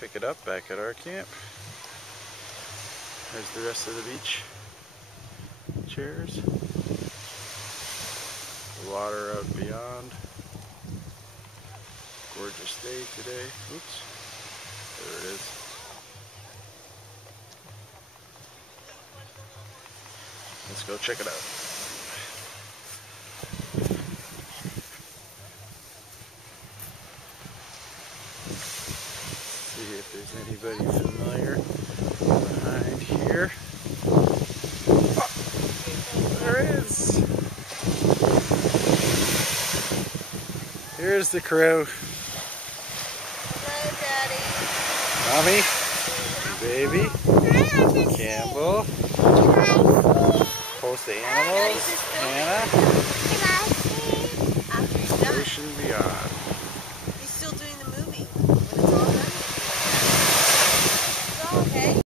pick it up back at our camp. There's the rest of the beach chairs. The water out beyond. Gorgeous day today. Oops. There it is. Let's go check it out. See if there's anybody familiar behind here. Oh, there is. Here's the crew. Hello, Daddy. Mommy, baby, Campbell, host the animals, Hannah, Ocean Beyond.